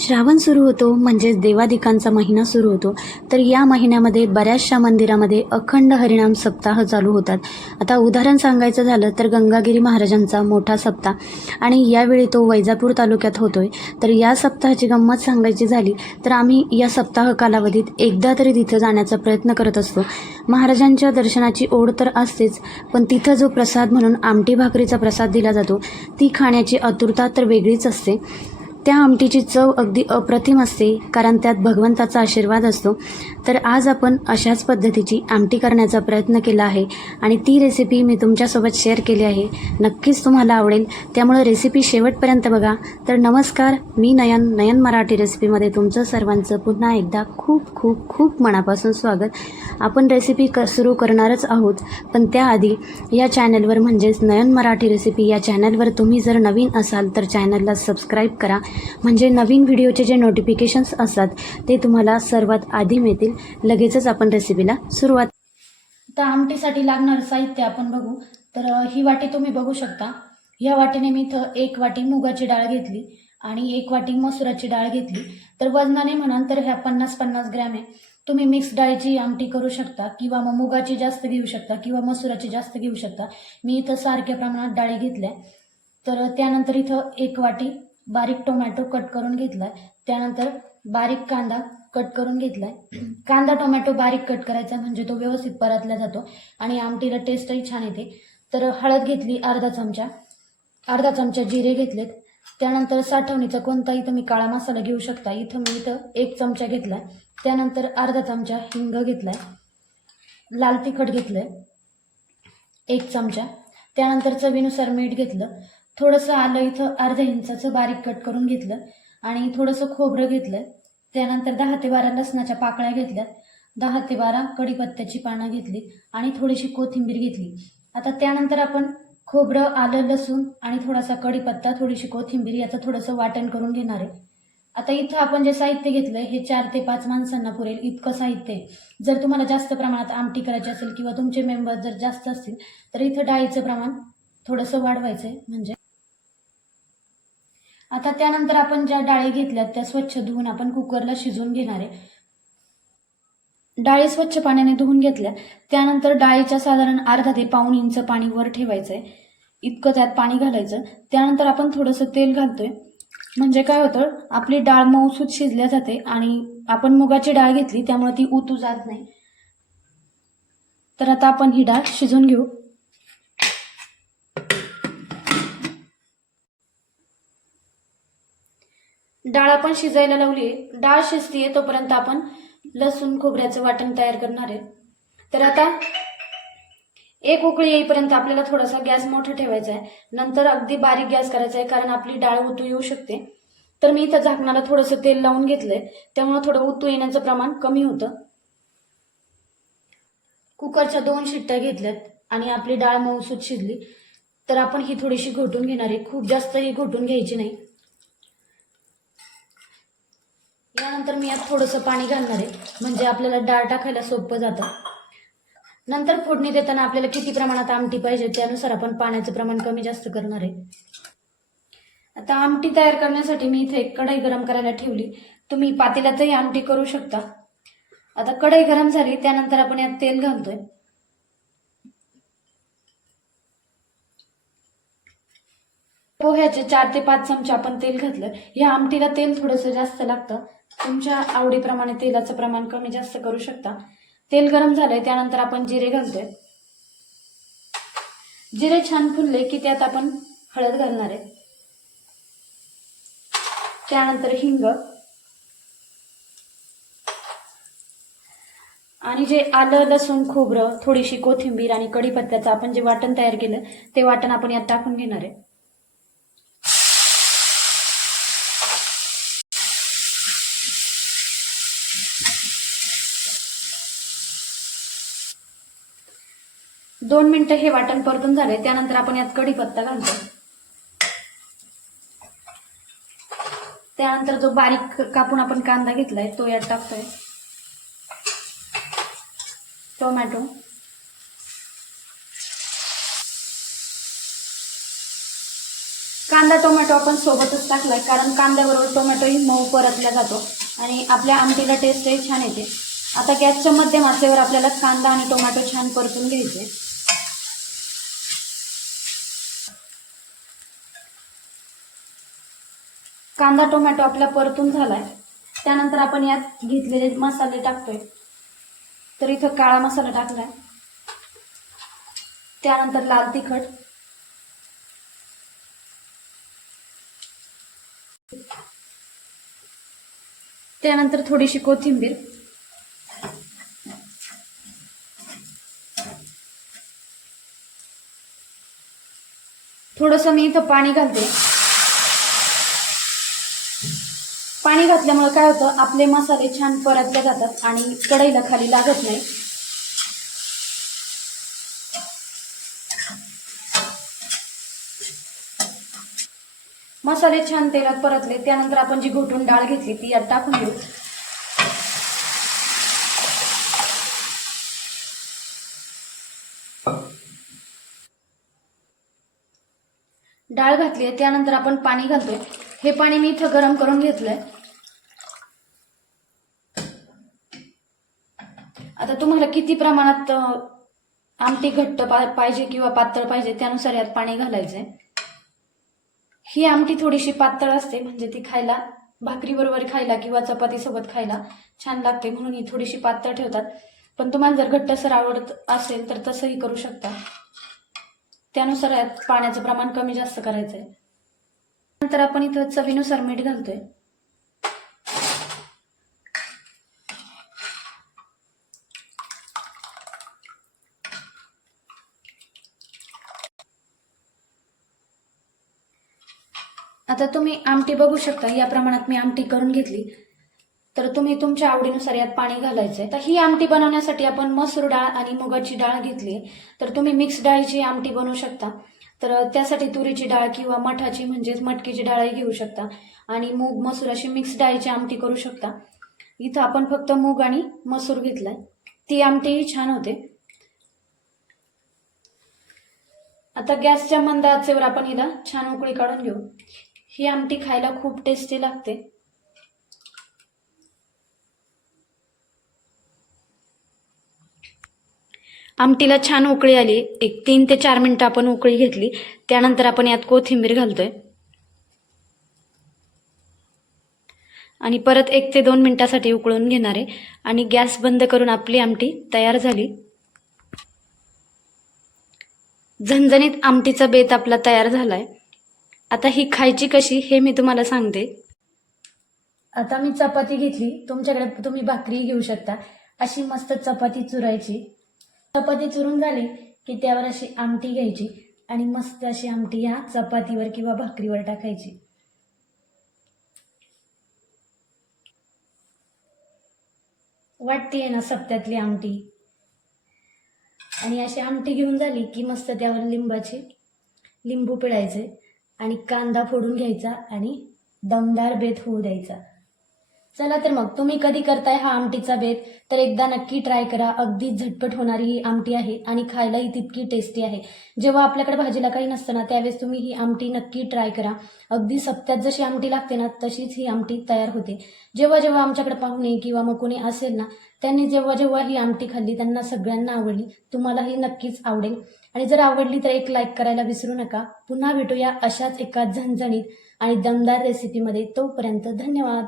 श्रावण सुरू होतो म्हणजेच देवादिकांचा महिना सुरू होतो. तर या महिन्यामध्ये बऱ्याचशा मंदिरामध्ये अखंड हरिणाम सप्ताह चालू होतात. आता उदाहरण सांगायचं झालं तर गंगागिरी महाराजांचा मोठा सप्ताह. आणि यावेळी तो वैजापूर तालुक्यात होतोय. तर या सप्ताहाची गंमत सांगायची झाली तर आम्ही या सप्ताह कालावधीत एकदा तरी तिथं जाण्याचा प्रयत्न करत असतो. महाराजांच्या दर्शनाची ओढ तर असतेच पण तिथं जो प्रसाद म्हणून आमटी भाकरीचा प्रसाद दिला जातो ती खाण्याची आतुरता तर वेगळीच असते. त्या आमटीची चव अगदी अप्रतिम असते कारण त्यात भगवंताचा आशीर्वाद असतो. तर आज आपण अशाच पद्धतीची आमटी करण्याचा प्रयत्न केला आहे आणि ती रेसिपी मी तुमच्यासोबत शेअर केली आहे. नक्कीच तुम्हाला आवडेल. त्यामुळे रेसिपी शेवटपर्यंत बघा. तर नमस्कार मी नयन नयन मराठी रेसिपीमध्ये तुमचं सर्वांचं पुन्हा एकदा खूप खूप खूप मनापासून स्वागत. आपण रेसिपी क सुरू करणारच आहोत पण त्याआधी या चॅनलवर म्हणजेच नयन मराठी रेसिपी या चॅनलवर तुम्ही जर नवीन असाल तर चॅनलला सबस्क्राईब करा. म्हणजे नवीन व्हिडिओचे जे नोटिफिकेशन्स असतात ते तुम्हाला सर्वात आधी मिळतील. लगेचच आपण रेसिपीला सुरुवात. तर आमटीसाठी लागणारं साहित्य आपण बघू. तर ही वाटी तुम्ही बघू शकता. ह्या वाटीने मी इथं एक वाटी मुगाची डाळ घेतली आणि एक वाटी मसुराची डाळ घेतली. तर वजनाने म्हणाल तर ह्या पन्नास पन्नास ग्रॅम आहे. तुम्ही मिक्स डाळीची आमटी करू शकता किंवा मग मुगाची जास्त घेऊ शकता किंवा मसुराची जास्त घेऊ शकता. मी इथं सारख्या प्रमाणात डाळी घेतल्या. तर त्यानंतर इथं एक वाटी बारीक टोमॅटो कट करून घेतलाय. त्यानंतर बारीक कांदा कट करून घेतलाय. कांदा टोमॅटो बारीक कट करायचा म्हणजे तो व्यवस्थित परतला जातो आणि आमटीला टेस्टही छान येते. तर हळद घेतली अर्धा चमचा. अर्धा चमचा जिरे घेतलेत. त्यानंतर साठवणीचा कोणताही तुम्ही काळा मसाला घेऊ शकता. इथं मी इथं एक चमचा घेतलाय. त्यानंतर अर्धा चमचा हिंग घेतलाय. लाल तिखट घेतलंय. एक चमचा. त्यानंतर चवीनुसार मीठ घेतलं. थोडंसं आलं इथं अर्ध्या इंचाचं बारीक कट करून घेतलं आणि थोडंसं खोबरं घेतलं. त्यानंतर दहा ते बारा लसणाच्या पाकळ्या घेतल्या. दहा ते बारा कढीपत्त्याची पानं घेतली आणि थोडीशी कोथिंबीर घेतली. आता त्यानंतर आपण खोबरं आलं लसूण आणि थोडासा कढीपत्ता थोडीशी कोथिंबीर याचं थोडंसं वाटण करून घेणार आहे. आता इथं आपण जे साहित्य घेतलंय हे चार ते पाच माणसांना पुरेल इतकं साहित्य आहे. जर तुम्हाला जास्त प्रमाणात आमटी करायची असेल किंवा तुमचे मेंबर जर जास्त असतील तर इथं डाळीचं प्रमाण थोडंसं वाढवायचं आहे म्हणजे आता त्यानंतर आपण ज्या डाळी घेतल्यात त्या स्वच्छ धुवून आपण कुकरला शिजवून घेणार आहे. डाळी स्वच्छ पाण्याने धुवून घेतल्या त्यानंतर डाळीच्या साधारण अर्धा ते पाऊन इंच पाणी वर ठेवायचं आहे इतकं त्यात पाणी घालायचं. त्यानंतर आपण थोडंसं तेल घालतोय. म्हणजे काय होतं आपली डाळ मऊसूत शिजल्या जाते आणि आपण मुगाची डाळ घेतली त्यामुळे ती उतू जात नाही. तर आता आपण ही डाळ शिजून घेऊ. डाळ आपण शिजायला लावली डाळ डाळ शिजतीये तोपर्यंत आपण लसूण खोबऱ्याचं वाटण तयार करणार आहे. तर आता एक उकळी येईपर्यंत आपल्याला थोडासा गॅस मोठा ठेवायचा आहे. नंतर अगदी बारीक गॅस करायचा आहे कारण आपली डाळ उतू येऊ शकते. तर मी इथं झाकणाला थोडंसं तेल लावून घेतलंय. त्यामुळे थोडं उतू येण्याचं प्रमाण कमी होतं. कुकरच्या दोन शिट्ट्या घेतल्यात आणि आपली डाळ मऊसूत शिजली. तर आपण ही थोडीशी घोटून घेणार आहे. खूप जास्त ही घोटून घ्यायची नाही. यानंतर मी यात थोडंसं पाणी घालणार आहे. म्हणजे आपल्याला डाळ टाकायला सोपं जातं. नंतर फोडणी देताना आपल्याला किती प्रमाणात आमटी पाहिजे त्यानुसार आपण पाण्याचं प्रमाण कमी जास्त करणार आहे. आता आमटी तयार करण्यासाठी मी इथे एक कढई गरम करायला ठेवली. तुम्ही पातेल्यातही आमटी करू शकता. आता कढई गरम झाली त्यानंतर आपण यात तेल घालतोय. पोह्याचे चार ते पाच चमचे आपण तेल घातलं. या आमटीला तेल थोडंसं जास्त लागतं. तुमच्या आवडीप्रमाणे तेलाचं प्रमाण कमी जास्त करू शकता. तेल गरम झालंय त्यानंतर आपण जिरे घालतोय. जिरे छान फुलले की त्यात आपण हळद घालणार आहे. त्यानंतर हिंग. आणि जे आलं लसूण खोबरं थोडीशी कोथिंबीर आणि कढीपत्त्याचं आपण जे वाटण तयार केलं ते वाटण आपण यात टाकून घेणार आहे. दोन मिनिटं हे वाटण परतून झाले त्यानंतर आपण यात कढीपत्ता घालतो. त्यानंतर जो बारीक कापून आपण कांदा घेतलाय तो यात टाकतोय. टोमॅटो. कांदा कांदा टोमॅटो आपण सोबतच टाकलाय कारण कांद्याबरोबर टोमॅटोही मऊ परतला जातो आणि आपल्या आमटीला टेस्टही छान येते. आता गॅसच्या मध्यम आचेवर आपल्याला कांदा आणि टोमॅटो छान परतून घ्यायचे. कांदा टोमॅटो आपला परतून झालाय. त्यानंतर आपण यात घेतलेले मसाले टाकतोय. तर इथं काळा मसाला टाकलाय. त्यानंतर लाल तिखट. त्यानंतर थोडीशी कोथिंबीर. थोडंसं मी इथं पाणी घालते. पाणी घातल्यामुळे काय होतं आपले मसाले छान परतले जातात आणि कढईला खाली लागत नाही. मसाले छान तेलात परतले त्यानंतर आपण जी घोटून डाळ घेतली ती यात टाकून घेऊ डाळ घातली आहे त्यानंतर आपण पाणी घालतोय. हे पाणी मी इथं गरम करून घेतलंय. तुम्हाला किती प्रमाणात आमटी घट्ट पा- पाहिजे किंवा पातळ पाहिजे त्यानुसार यात पाणी घालायचंय? ही आमटी थोडीशी पातळ असते म्हणजे ती खायला भाकरीबरोबर खायला किंवा चपातीसोबत खायला छान लागते म्हणून ही थोडीशी पातळ ठेवतात. पण तुम्हाला जर घट्टसर आवडत असेल तर तसंही करू शकता. त्यानुसार यात पाण्याचं प्रमाण कमी जास्त करायचंय. नंतर आपण इथं चवीनुसार मीठ घालतोय. आता तुम्ही आमटी बघू शकता. या प्रमाणात मी आमटी करून घेतली. तर तुम्ही तुमच्या आवडीनुसार यात पाणी घालायचंय. तर ही आमटी बनवण्यासाठी आपण मसूर डाळ आणि मुगाची डाळ घेतली तर तुम्ही मिक्स डाळीची आमटी बनवू शकता. तर त्यासाठी तुरीची डाळ किंवा मठाची म्हणजेच मटकीची डाळही घेऊ शकता. आणि मूग मसूर अशी मिक्स डाळीची आमटी करू शकता. इथं आपण फक्त मूग आणि मसूर घेतलाय. ती आमटीही छान होते. आता गॅसच्या मंद आचेवर आपण हिला छान उकळी काढून घेऊ. ही आमटी खायला खूप टेस्टी लागते. आमटीला छान उकळी आली. एक तीन ते चार मिनटं आपण उकळी घेतली. त्यानंतर आपण यात कोथिंबीर घालतोय. आणि परत एक ते दोन मिनटासाठी उकळून घेणार आहे. आणि गॅस बंद करून आपली आमटी तयार झाली. झणझणीत आमटीचा बेत आपला तयार झाला आहे आता ही खायची कशी हे मी तुम्हाला सांगते. आता मी चपाती घेतली. तुमच्याकडे तुम्ही भाकरी घेऊ शकता. अशी मस्त चपाती चुरायची. चपाती चुरून झाली की त्यावर अशी आमटी घ्यायची आणि मस्त अशी आमटी ह्या चपातीवर किंवा भाकरीवर टाकायची. वाटतीये ना सप्त्यातली आमटी? आणि अशी आमटी घेऊन झाली की मस्त त्यावर लिंबाची लिंबू पिळायचे. आणि कांदा फोडून घ्यायचा आणि दमदार बेत होऊ द्यायचा. चला तर मग तुम्ही कधी करताय हा आमटीचा बेत? तर एकदा नक्की ट्राय करा. अगदी झटपट होणारी ही आमटी आहे आणि खायलाही तितकी टेस्टी आहे. जेव्हा आपल्याकडे भाजीला काही नसतं ना त्यावेळेस तुम्ही ही आमटी नक्की ट्राय करा. अगदी सप्त्यात जशी आमटी लागते ना तशीच ही आमटी तयार होते. जेव्हा जेव्हा आमच्याकडे पाहुणे किंवा मग कोणी असेल ना त्यांनी जेव्हा जेव्हा ही आमटी खाल्ली त्यांना सगळ्यांना आवडली. तुम्हालाही नक्कीच आवडेल. आणि जर आवडली तर एक लाईक करायला विसरू नका. पुन्हा भेटूया अशाच एका झणझणीत आणि दमदार रेसिपीमध्ये तोपर्यंत धन्यवाद.